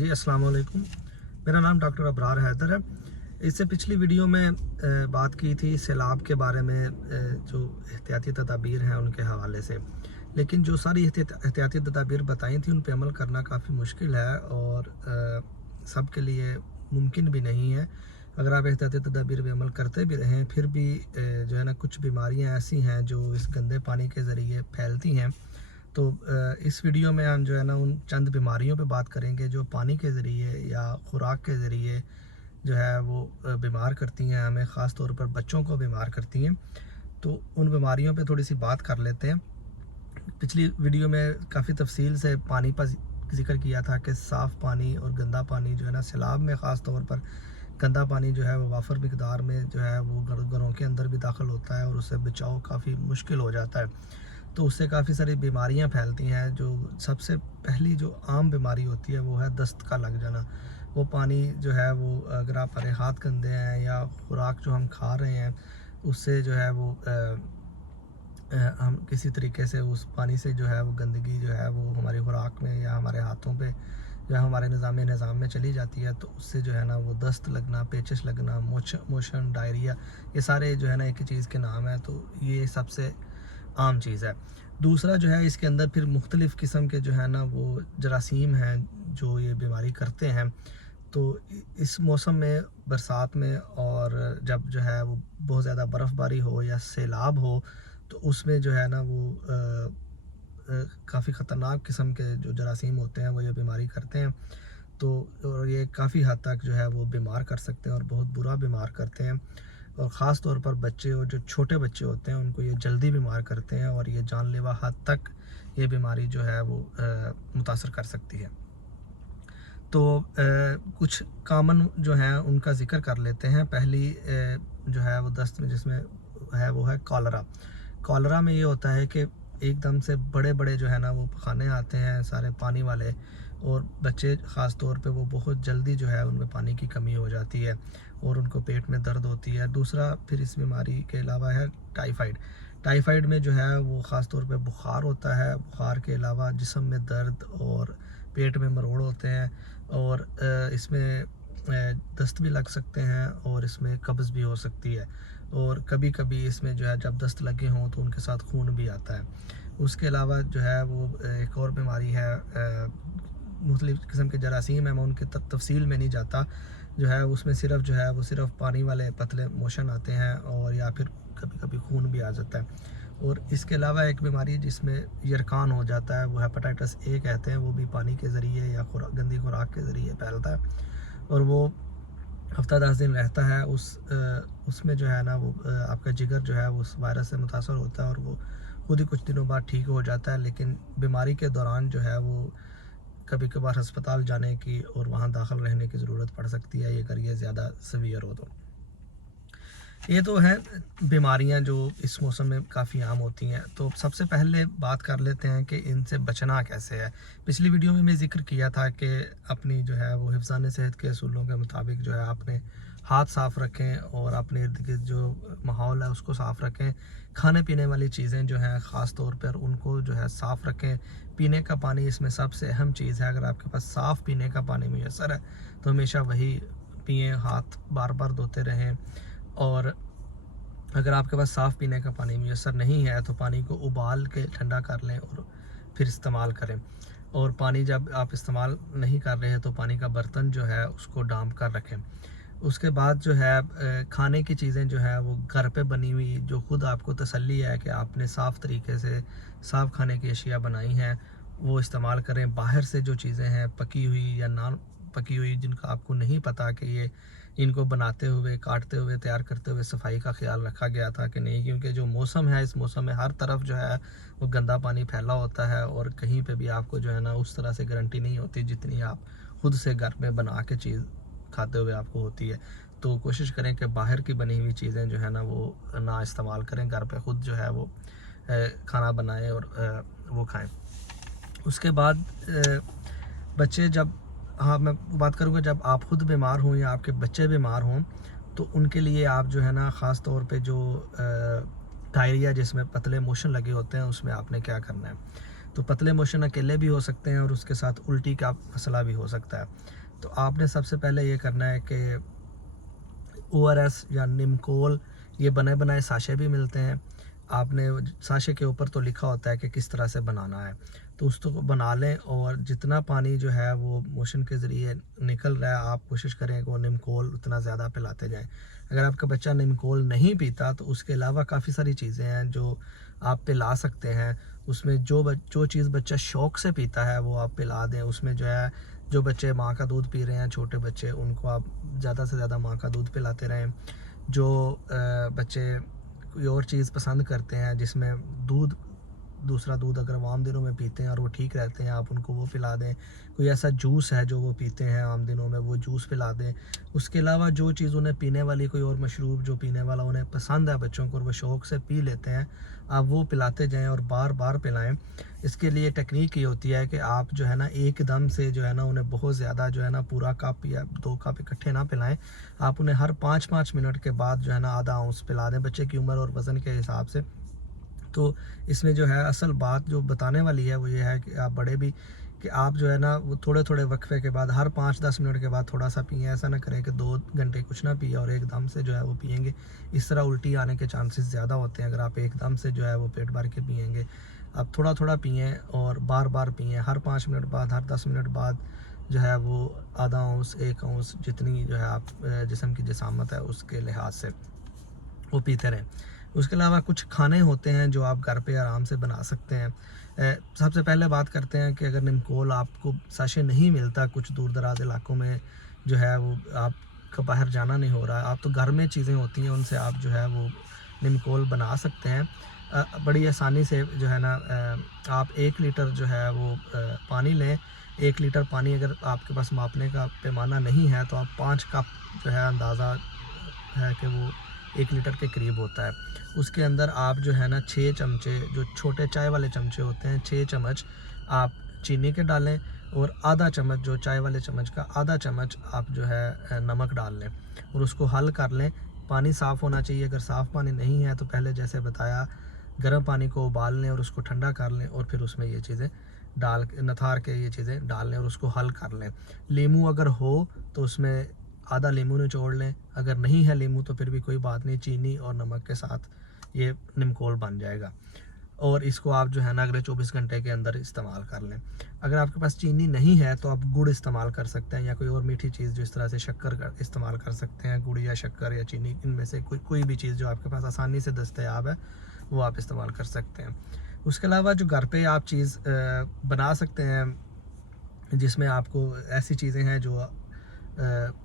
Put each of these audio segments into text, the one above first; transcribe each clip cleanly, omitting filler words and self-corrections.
जी, अस्सलाम वालेकुम। मेरा नाम डॉक्टर अबरार हैदर है। इससे पिछली वीडियो में बात की थी सैलाब के बारे में, जो एहतियाती तदाबीर हैं उनके हवाले से। लेकिन जो सारी एहतियाती तदाबीर बताई थी उन पे अमल करना काफ़ी मुश्किल है और सब के लिए मुमकिन भी नहीं है। अगर आप एहतियाती तदाबीर पे अमल करते भी रहें फिर भी जो है ना, कुछ बीमारियाँ ऐसी हैं जो इस गंदे पानी के ज़रिए फैलती हैं। तो इस वीडियो में हम जो है ना उन चंद बीमारियों पे बात करेंगे जो पानी के ज़रिए या खुराक के ज़रिए जो है वो बीमार करती हैं, हमें ख़ास तौर पर बच्चों को बीमार करती हैं। तो उन बीमारियों पे थोड़ी सी बात कर लेते हैं। पिछली वीडियो में काफ़ी तफसील से पानी पर ज़िक्र किया था कि साफ़ पानी और गंदा पानी जो है ना, सैलाब में ख़ास तौर पर गंदा पानी जो है वो वाफर मिकदार में जो है वो घरों के अंदर भी दाखिल होता है और उससे बचाव काफ़ी मुश्किल हो जाता है। तो उससे काफ़ी सारी बीमारियां फैलती हैं। जो सबसे पहली जो आम बीमारी होती है वो है दस्त का लग जाना। वो पानी जो है वो, अगर आप हमारे हाथ गंदे हैं या खुराक जो हम खा रहे हैं उससे जो है वो हम किसी तरीके से उस पानी से जो है वो गंदगी जो है वो हमारी खुराक में या हमारे हाथों पे या हमारे निज़ाम में चली जाती है, तो उससे जो है ना वो दस्त लगना, पेचिश लगना, मोशन, डायरिया, ये सारे जो है ना एक ही चीज़ के नाम है। तो ये सबसे आम चीज़ है। दूसरा जो है, इसके अंदर फिर मुख्तलिफ़ किस्म के जो है ना वो जरासीम हैं जो ये बीमारी करते हैं। तो इस मौसम में, बरसात में, और जब जो है वो बहुत ज़्यादा बर्फ़बारी हो या सैलाब हो तो उसमें जो है ना वो काफ़ी ख़तरनाक किस्म के जो जरासीम होते हैं वो ये बीमारी करते हैं। तो और ये काफ़ी हद तक जो है वो बीमार कर सकते हैं और बहुत बुरा बीमार करते हैं। और ख़ास तौर पर बच्चे और जो छोटे बच्चे होते हैं उनको ये जल्दी बीमार करते हैं और ये जानलेवा हद तक ये बीमारी जो है वो मुतासर कर सकती है। तो कुछ कामन जो हैं उनका ज़िक्र कर लेते हैं। पहली जो है वो दस्त में जिसमें है वो है कॉलरा। कॉलरा में ये होता है कि एकदम से बड़े-बड़े जो है ना वो पखाने आते हैं सारे पानी वाले, और बच्चे ख़ास तौर पे वो बहुत जल्दी जो है उनमें पानी की कमी हो जाती है और उनको पेट में दर्द होती है। दूसरा फिर इस बीमारी के अलावा है टाइफाइड। टाइफाइड में जो है वो ख़ास तौर पे बुखार होता है। बुखार के अलावा जिस्म में दर्द और पेट में मरोड़ होते हैं और इसमें दस्त भी लग सकते हैं और इसमें कब्ज़ भी हो सकती है। और कभी-कभी इसमें जो है जब दस्त लगे हों तो उनके साथ खून भी आता है। उसके अलावा जो है वो एक और बीमारी है, मुख्तलिफ़ किस्म के जरासीम हैं, मैं उनकी तफ़सील में नहीं जाता। जो है उसमें सिर्फ़ जो है वो सिर्फ़ पानी वाले पतले मोशन आते हैं और या फिर कभी-कभी खून भी आ जाता है। और इसके अलावा एक बीमारी जिसमें यरकान हो जाता है, वो हेपेटाइटिस ए कहते हैं। वो भी पानी के ज़रिए या गंदी खुराक के ज़रिए फैलता है और वो हफ़्ता 10 दिन रहता है। उसमें जो है ना वो आपका जिगर जो है वो उस वायरस से मुतासर होता है और वो खुद ही कुछ दिनों बाद ठीक हो जाता है। लेकिन बीमारी के दौरान जो है वो कभी कभार अस्पताल जाने की और वहाँ दाखिल रहने की ज़रूरत पड़ सकती है, ये अगर ये ज़्यादा सीवियर हो तो। ये तो है बीमारियां जो इस मौसम में काफ़ी आम होती हैं। तो सबसे पहले बात कर लेते हैं कि इनसे बचना कैसे है। पिछली वीडियो में मैं ज़िक्र किया था कि अपनी जो है वो हिफ़्ज़ान सेहत के असूलों के मुताबिक जो है अपने हाथ साफ़ रखें और अपने इर्द गिर्द जो माहौल है उसको साफ़ रखें। खाने पीने वाली चीज़ें जो हैं ख़ास तौर पर उनको जो है साफ़ रखें। पीने का पानी इसमें सबसे अहम चीज़ है। अगर आपके पास साफ़ पीने का पानी मैसर है तो हमेशा वही पिएँ, हाथ बार बार धोते रहें। और अगर आपके पास साफ़ पीने का पानी मैसर नहीं है तो पानी को उबाल के ठंडा कर लें और फिर इस्तेमाल करें। और पानी जब आप इस्तेमाल नहीं कर रहे हैं तो पानी का बर्तन जो है उसको ढाँप कर रखें। उसके बाद जो है खाने की चीज़ें जो है वो घर पे बनी हुई, जो खुद आपको तसल्ली है कि आपने साफ़ तरीके से साफ़ खाने की अशिया बनाई हैं, वो इस्तेमाल करें। बाहर से जो चीज़ें हैं पकी हुई या नान पकी हुई, जिनका आपको नहीं पता कि ये इनको बनाते हुए, काटते हुए, तैयार करते हुए सफाई का ख्याल रखा गया था कि नहीं, क्योंकि जो मौसम है इस मौसम में हर तरफ जो है वो गंदा पानी फैला होता है और कहीं पे भी आपको जो है ना उस तरह से गारंटी नहीं होती जितनी आप खुद से घर में बना के चीज़ खाते हुए आपको होती है। तो कोशिश करें कि बाहर की बनी हुई चीज़ें जो है ना वो ना इस्तेमाल करें, घर पे खुद जो है वो खाना बनाएं और वो खाएं। उसके बाद बच्चे जब, हाँ मैं बात करूँगा जब आप खुद बीमार हों या आपके बच्चे बीमार हों तो उनके लिए आप जो है ना ख़ास तौर पे जो डायरिया जिसमें पतले मोशन लगे होते हैं उसमें आपने क्या करना है। तो पतले मोशन अकेले भी हो सकते हैं और उसके साथ उल्टी का मसला भी हो सकता है। तो आपने सबसे पहले ये करना है कि ओआरएस या निमकोल, ये बने बनाए साशे भी मिलते हैं। आपने साशे के ऊपर तो लिखा होता है कि किस तरह से बनाना है, तो उसको बना लें और जितना पानी जो है वो मोशन के ज़रिए निकल रहा है, आप कोशिश करें कि वो निमकोल उतना ज़्यादा पिलाते जाएं। अगर आपका बच्चा निमकोल नहीं पीता तो उसके अलावा काफ़ी सारी चीज़ें हैं जो आप पिला सकते हैं। उसमें जो चीज़ बच्चा शौक़ से पीता है वो आप पिला दें। उसमें जो है, जो बच्चे माँ का दूध पी रहे हैं, छोटे बच्चे, उनको आप ज़्यादा से ज़्यादा माँ का दूध पिलाते रहें। जो बच्चे कोई और चीज़ पसंद करते हैं जिसमें दूसरा दूध अगर वो आम दिनों में पीते हैं और वो ठीक रहते हैं, आप उनको वो पिला दें। कोई ऐसा जूस है जो वो पीते हैं आम दिनों में, वो जूस पिला दें। उसके अलावा जो चीज़ उन्हें पीने वाली, कोई और मशरूब जो पीने वाला उन्हें पसंद है बच्चों को और वो शौक़ से पी लेते हैं, आप वो पिलाते जाएँ और बार बार पिलाएँ। इसके लिए टेक्निक ये होती है कि आप जो है ना एकदम से जो है ना उन्हें बहुत ज़्यादा जो है ना पूरा कप या 2 कप इकट्ठे ना पिलाएं। आप उन्हें हर 5-5 मिनट के बाद जो है ना आधा औंस पिला दें, बच्चे की उम्र और वज़न के हिसाब से। तो इसमें जो है असल बात जो बताने वाली है वो ये है कि आप बड़े भी, कि आप जो है ना वो थोड़े-थोड़े वक्फे के बाद हर 5-10 मिनट के बाद थोड़ा-सा पिएँ। ऐसा ना करें कि 2 घंटे कुछ ना पिए और एकदम से जो है वो पिएँगे। इस तरह उल्टी आने के चांसेस ज़्यादा होते हैं अगर आप एकदम से जो है वो पेट भर के पिएँगे। आप थोड़ा-थोड़ा पिएँ और बार-बार पिएँ। हर 5 मिनट बाद, हर 10 मिनट बाद जो है वो आधा औंस, 1 औंस, जितनी जो है आप जिस्म की जिसामत है उसके लिहाज से वो पीते रहें। उसके अलावा कुछ खाने होते हैं जो आप घर पे आराम से बना सकते हैं। सबसे पहले बात करते हैं कि अगर निमकोल आपको साशे नहीं मिलता, कुछ दूर दराज इलाकों में जो है वो आपका बाहर जाना नहीं हो रहा है, आप तो घर में चीज़ें होती हैं उनसे आप जो है वो निमकोल बना सकते हैं। बड़ी आसानी से जो है ना, आप 1 लीटर जो है वो पानी लें। 1 लीटर पानी अगर आपके पास मापने का पैमाना नहीं है तो आप 5 कप जो है, अंदाज़ा है कि वो 1 लीटर के करीब होता है। उसके अंदर आप जो है ना 6 चमचे, जो छोटे चाय वाले चमचे होते हैं, 6 चम्मच आप चीनी के डालें और आधा चम्मच, जो चाय वाले चम्मच का आधा चम्मच आप जो है नमक डाल लें और उसको हल कर लें। पानी साफ़ होना चाहिए। अगर साफ़ पानी नहीं है तो पहले जैसे बताया, गर्म पानी को उबाल लें और उसको ठंडा कर लें और फिर उसमें ये चीज़ें डाल के, नथार के ये चीज़ें डाल लें और उसको हल कर लें। नींबू अगर हो तो उसमें आधा नींबू निचोड़ लें। अगर नहीं है नींबू तो फिर भी कोई बात नहीं, चीनी और नमक के साथ ये निमकोल बन जाएगा और इसको आप जो है ना अगले 24 घंटे के अंदर इस्तेमाल कर लें। अगर आपके पास चीनी नहीं है तो आप गुड़ इस्तेमाल कर सकते हैं या कोई और मीठी चीज़, जो इस तरह से शक्कर का इस्तेमाल कर सकते हैं। गुड़ या शक्कर या चीनी, इनमें से कोई भी चीज़ जो आपके पास आसानी से दस्तयाब है वो आप इस्तेमाल कर सकते हैं। उसके अलावा जो घर पे आप चीज़ बना सकते हैं, जिसमें आपको ऐसी चीज़ें हैं जो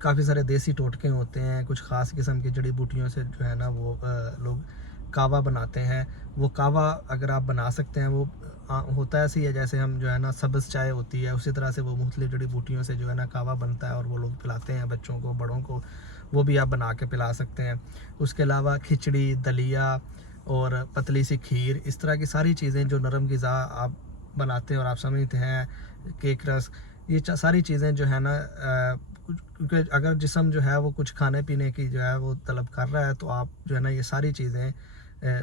काफ़ी सारे देसी टोटके होते हैं, कुछ ख़ास किस्म की जड़ी बूटियों से जो है ना वो लोग कावा बनाते हैं। वो कावा अगर आप बना सकते हैं, वो होता ऐसे ही है जैसे हम जो है ना सब्ज़ चाय होती है, उसी तरह से वो मुख्तलिफ़ जड़ी बूटियों से जो है ना कावा बनता है और वो लोग पिलाते हैं बच्चों को, बड़ों को। वो भी आप बना के पिला सकते हैं। उसके अलावा खिचड़ी, दलिया और पतली सी खीर, इस तरह की सारी चीज़ें जो नरम ग़िज़ा आप बनाते हैं और आप समझते हैं, केक रस, ये सारी चीज़ें जो है ना, क्योंकि अगर जिस्म जो है वो कुछ खाने पीने की जो है वो तलब कर रहा है तो आप जो है ना ये सारी चीज़ें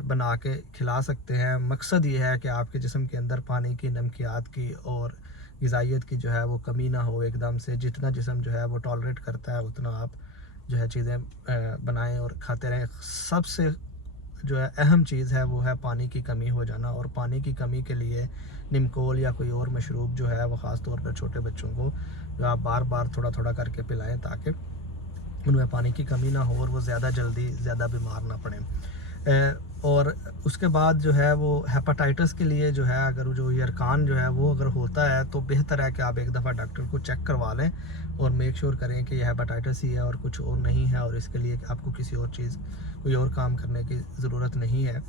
बना के खिला सकते हैं। मकसद ये है कि आपके जिस्म के अंदर पानी की, नमकियात की और ग़िज़ाइयत की जो है वो कमी ना हो एकदम से। जितना जिस्म जो है वो टॉलरेट करता है उतना आप जो है चीज़ें बनाएं और खाते रहें। सबसे जो है अहम चीज़ है वो है पानी की कमी हो जाना, और पानी की कमी के लिए निमकोल या कोई और मशरूब जो है वो ख़ास तौर पर छोटे बच्चों को जो आप बार बार थोड़ा थोड़ा करके पिलाएं ताकि उनमें पानी की कमी ना हो और वो ज़्यादा बीमार ना पड़ें। और उसके बाद जो है वो हेपेटाइटिस के लिए जो है, अगर जो यरकान जो है वो अगर होता है तो बेहतर है कि आप एक दफ़ा डॉक्टर को चेक करवा लें और मेक श्योर करें कि यह हेपेटाइटिस ही है और कुछ और नहीं है, और इसके लिए आपको किसी और चीज़, कोई और काम करने की ज़रूरत नहीं है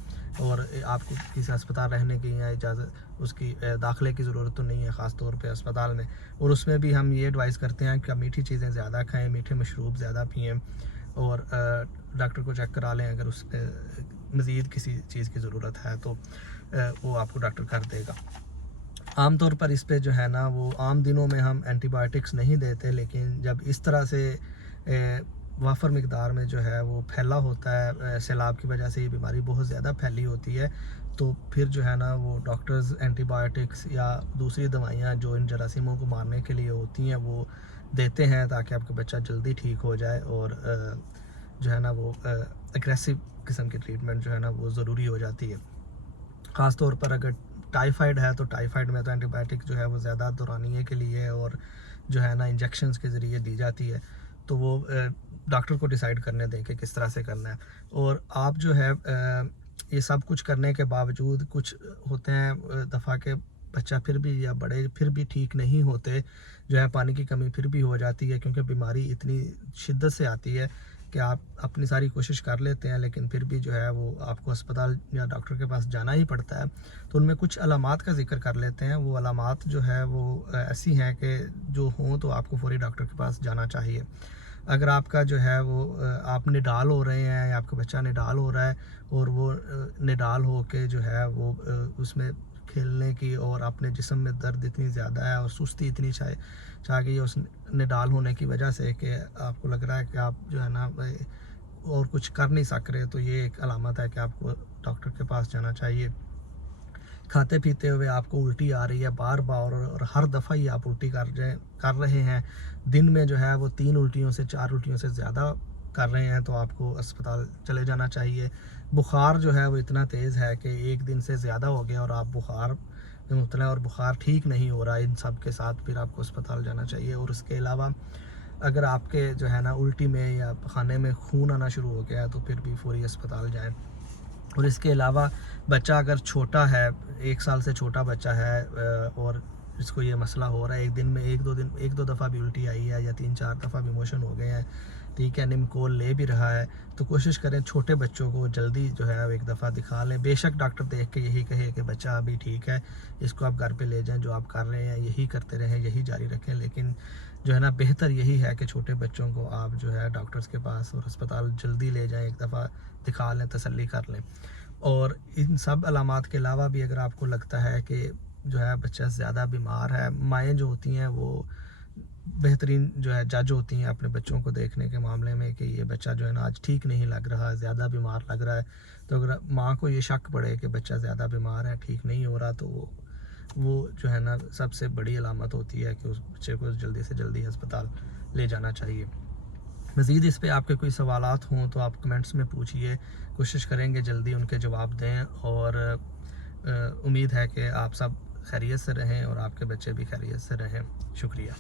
और आपको किसी अस्पताल रहने की या इजाज़त, उसकी दाखिले की ज़रूरत तो नहीं है ख़ास तौर पे अस्पताल में। और उसमें भी हम ये एडवाइस करते हैं कि आप मीठी चीज़ें ज़्यादा खाएँ, मीठे मशरूब ज़्यादा पिएँ और डॉक्टर को चेक करा लें। अगर उस मज़ीद किसी चीज़ की ज़रूरत है तो वो आपको डॉक्टर कर देगा। आम तौर पर इस पे जो है ना वो आम दिनों में हम एंटीबायोटिक्स नहीं देते, लेकिन जब इस तरह से वाफर मिकदार में जो है वो फैला होता है, सैलाब की वजह से ये बीमारी बहुत ज़्यादा फैली होती है, तो फिर जो है ना वो डॉक्टर्स एंटीबायोटिक्स या दूसरी दवाइयाँ जो इन जरासीमों को मारने के लिए होती हैं वो देते हैं, ताकि आपका बच्चा जल्दी ठीक हो जाए। और जो है ना वो एग्रेसिव किस्म की ट्रीटमेंट जो है ना वो ज़रूरी हो जाती है। ख़ास तौर पर अगर टाइफाइड है तो टाइफाइड में तो एंटीबायोटिक जो है वो ज़्यादा दौरानिए के लिए और जो है ना इंजेक्शंस के ज़रिए दी जाती है। तो वो डॉक्टर को डिसाइड करने दें कि किस तरह से करना है। और आप जो है ये सब कुछ करने के बावजूद कुछ होते हैं दफ़ा के बच्चा फिर भी या बड़े फिर भी ठीक नहीं होते, जो है पानी की कमी फिर भी हो जाती है, क्योंकि बीमारी इतनी शिद्दत से आती है कि आप अपनी सारी कोशिश कर लेते हैं लेकिन फिर भी जो है वो आपको अस्पताल या डॉक्टर के पास जाना ही पड़ता है। तो उनमें कुछ अलामात का ज़िक्र कर लेते हैं। वो अलामात जो है वो ऐसी हैं कि जो हों तो आपको फ़ौरी डॉक्टर के पास जाना चाहिए। अगर आपका जो है वो आप निडाल हो रहे हैं या आपका बच्चा निडाल हो रहा है और वो निडाल हो के जो है वो उसमें खेलने की और अपने जिस्म में दर्द इतनी ज़्यादा है और सुस्ती इतनी छा गई है उस निडाल होने की वजह से कि आपको लग रहा है कि आप जो है ना और कुछ कर नहीं सक रहे, तो ये एक अलामत है कि आपको डॉक्टर के पास जाना चाहिए। खाते पीते हुए आपको उल्टी आ रही है बार बार और हर दफ़ा ही आप उल्टी कर रहे हैं, दिन में जो है वो 3 उल्टियों से 4 उल्टियों से ज़्यादा कर रहे हैं, तो आपको अस्पताल चले जाना चाहिए। बुखार जो है वो इतना तेज़ है कि 1 दिन से ज़्यादा हो गया और आप बुखार में मुब्तला और बुखार ठीक नहीं हो रहा है, इन सब के साथ फिर आपको अस्पताल जाना चाहिए। और उसके अलावा अगर आपके जो है ना उल्टी में या खाने में खून आना शुरू हो गया है तो फिर भी फ़ौरी अस्पताल जाएँ। और इसके अलावा बच्चा अगर छोटा है, 1 साल से छोटा बच्चा है और जिसको ये मसला हो रहा है, 1 2 दफ़ा भी उल्टी आई है या 3 4 दफ़ा भी मोशन हो गए हैं, ठीक है, निमकोल ले भी रहा है, तो कोशिश करें छोटे बच्चों को जल्दी जो है एक दफ़ा दिखा लें। बेशक डॉक्टर देख के यही कहे कि बच्चा अभी ठीक है, इसको आप घर पे ले जाएँ, जो आप कर रहे हैं यही करते रहें, यही जारी रखें। लेकिन जो है ना बेहतर यही है कि छोटे बच्चों को आप जो है डॉक्टर्स के पास और अस्पताल जल्दी ले जाएँ, एक दफ़ा दिखा लें, तसल्ली कर लें। और इन सब अलामात के अलावा भी अगर आपको लगता है कि जो है बच्चा ज़्यादा बीमार है, माएँ जो होती हैं वो बेहतरीन जो है जज होती हैं अपने बच्चों को देखने के मामले में कि ये बच्चा जो है ना आज ठीक नहीं लग रहा, ज़्यादा बीमार लग रहा है। तो अगर माँ को ये शक पड़े कि बच्चा ज़्यादा बीमार है, ठीक नहीं हो रहा, तो वो जो है ना सबसे बड़ी अलामत होती है कि उस बच्चे को जल्दी से जल्दी अस्पताल ले जाना चाहिए। मज़ीद इस पे आपके कोई सवालात हों तो आप कमेंट्स में पूछिए, कोशिश करेंगे जल्दी उनके जवाब दें। और उम्मीद है कि आप सब खैरियत से रहें और आपके बच्चे भी खैरियत से रहें। शुक्रिया।